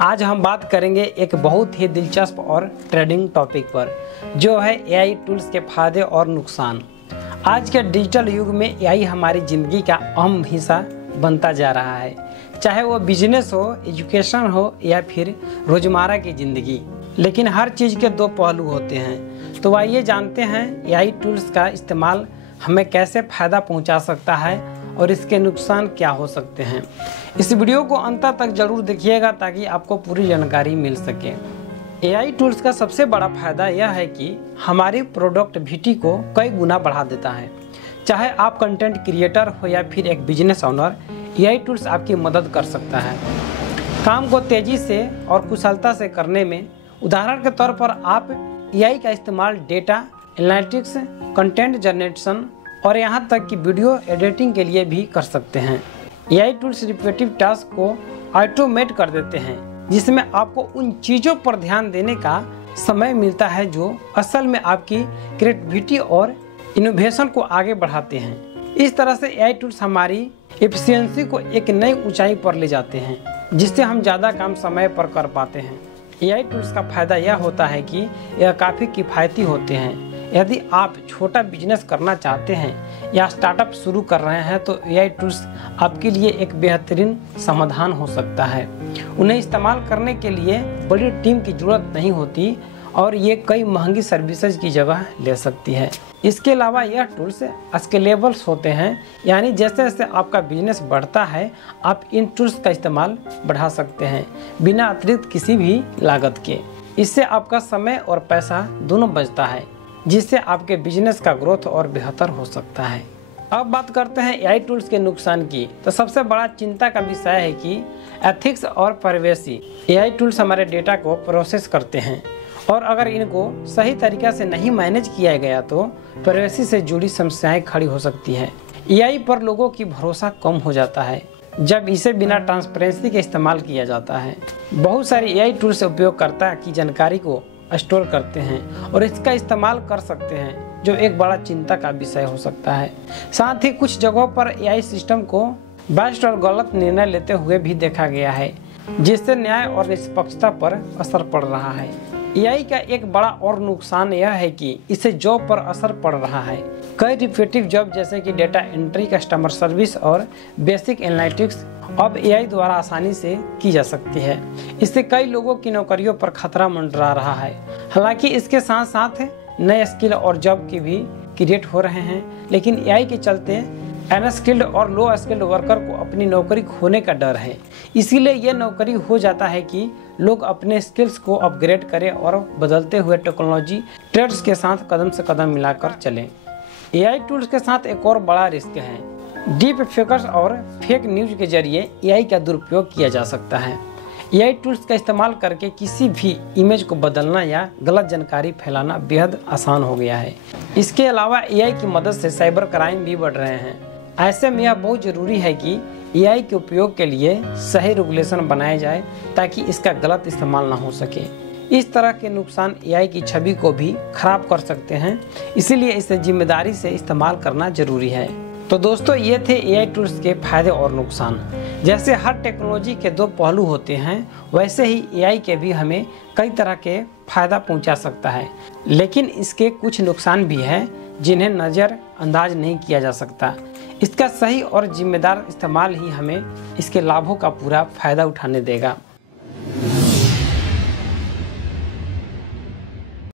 आज हम बात करेंगे एक बहुत ही दिलचस्प और ट्रेंडिंग टॉपिक पर, जो है एआई टूल्स के फायदे और नुकसान। आज के डिजिटल युग में एआई हमारी ज़िंदगी का अहम हिस्सा बनता जा रहा है, चाहे वो बिजनेस हो, एजुकेशन हो या फिर रोज़मर्रा की ज़िंदगी। लेकिन हर चीज़ के दो पहलू होते हैं। तो आइए जानते हैं एआई टूल्स का इस्तेमाल हमें कैसे फ़ायदा पहुंचा सकता है और इसके नुकसान क्या हो सकते हैं। इस वीडियो को अंत तक जरूर देखिएगा ताकि आपको पूरी जानकारी मिल सके। एआई टूल्स का सबसे बड़ा फायदा यह है कि हमारी प्रोडक्टिविटी को कई गुना बढ़ा देता है। चाहे आप कंटेंट क्रिएटर हो या फिर एक बिजनेस ओनर, एआई टूल्स आपकी मदद कर सकता है काम को तेजी से और कुशलता से करने में। उदाहरण के तौर पर आप एआई का इस्तेमाल डेटा एनालिटिक्स, कंटेंट जनरेशन और यहाँ तक कि वीडियो एडिटिंग के लिए भी कर सकते हैं। एआई टूल्स रिपीटेटिव टास्क को ऑटोमेट कर देते हैं, जिसमें आपको उन चीज़ों पर ध्यान देने का समय मिलता है जो असल में आपकी क्रिएटिविटी और इनोवेशन को आगे बढ़ाते हैं। इस तरह से एआई टूल्स हमारी एफिशिएंसी को एक नई ऊंचाई पर ले जाते हैं, जिससे हम ज़्यादा काम समय पर कर पाते हैं। एआई टूल्स का फायदा यह होता है कि यह काफ़ी किफ़ायती होते हैं। यदि आप छोटा बिजनेस करना चाहते हैं या स्टार्टअप शुरू कर रहे हैं तो एआई टूल्स आपके लिए एक बेहतरीन समाधान हो सकता है। उन्हें इस्तेमाल करने के लिए बड़ी टीम की ज़रूरत नहीं होती और ये कई महंगी सर्विसेज की जगह ले सकती है। इसके अलावा यह टूल्स स्केलेबल्स होते हैं, यानी जैसे जैसे आपका बिजनेस बढ़ता है आप इन टूल्स का इस्तेमाल बढ़ा सकते हैं बिना अतिरिक्त किसी भी लागत के। इससे आपका समय और पैसा दोनों बचता है, जिससे आपके बिजनेस का ग्रोथ और बेहतर हो सकता है। अब बात करते हैं एआई टूल्स के नुकसान की। तो सबसे बड़ा चिंता का विषय है कि एथिक्स और प्राइवेसी। एआई टूल्स हमारे डेटा को प्रोसेस करते हैं और अगर इनको सही तरीक़े से नहीं मैनेज किया गया तो प्राइवेसी से जुड़ी समस्याएं खड़ी हो सकती हैं। एआई पर लोगों की भरोसा कम हो जाता है जब इसे बिना ट्रांसपेरेंसी के इस्तेमाल किया जाता है। बहुत सारी एआई टूल्स उपयोगकर्ता की जानकारी को स्टोर करते हैं और इसका इस्तेमाल कर सकते हैं, जो एक बड़ा चिंता का विषय हो सकता है। साथ ही कुछ जगहों पर एआई सिस्टम को बेस्ट और गलत निर्णय लेते हुए भी देखा गया है, जिससे न्याय और निष्पक्षता पर असर पड़ रहा है। एआई का एक बड़ा और नुकसान यह है कि इससे जॉब पर असर पड़ रहा है। कई रिपीटेटिव जॉब जैसे कि डेटा एंट्री, कस्टमर सर्विस और बेसिक एनालिटिक्स अब एआई द्वारा आसानी से की जा सकती है। इससे कई लोगों की नौकरियों पर खतरा मंडरा रहा है। हालांकि इसके साथ साथ नए स्किल और जॉब की भी क्रिएट हो रहे हैं, लेकिन एआई के चलते अनस्किल्ड और लो स्किल्ड वर्कर को अपनी नौकरी खोने का डर है। इसीलिए यह नौकरी हो जाता है कि लोग अपने स्किल्स को अपग्रेड करें और बदलते हुए टेक्नोलॉजी ट्रेंड्स के साथ कदम से कदम मिलाकर चलें। एआई टूल्स के साथ एक और बड़ा रिस्क है। डीप फेकर्स और फेक न्यूज के जरिए एआई का दुरुपयोग किया जा सकता है। एआई टूल्स का इस्तेमाल करके किसी भी इमेज को बदलना या गलत जानकारी फैलाना बेहद आसान हो गया है। इसके अलावा एआई की मदद से साइबर क्राइम भी बढ़ रहे हैं। ऐसे में यह बहुत ज़रूरी है कि एआई के उपयोग के लिए सही रेगुलेशन बनाए जाए ताकि इसका गलत इस्तेमाल ना हो सके। इस तरह के नुकसान एआई की छवि को भी खराब कर सकते हैं, इसीलिए इसे जिम्मेदारी से इस्तेमाल करना जरूरी है। तो दोस्तों, ये थे एआई टूल्स के फायदे और नुकसान। जैसे हर टेक्नोलॉजी के दो पहलू होते हैं, वैसे ही एआई के भी हमें कई तरह के फायदा पहुंचा सकता है, लेकिन इसके कुछ नुकसान भी हैं जिन्हें नज़रअंदाज नहीं किया जा सकता। इसका सही और जिम्मेदार इस्तेमाल ही हमें इसके लाभों का पूरा फायदा उठाने देगा।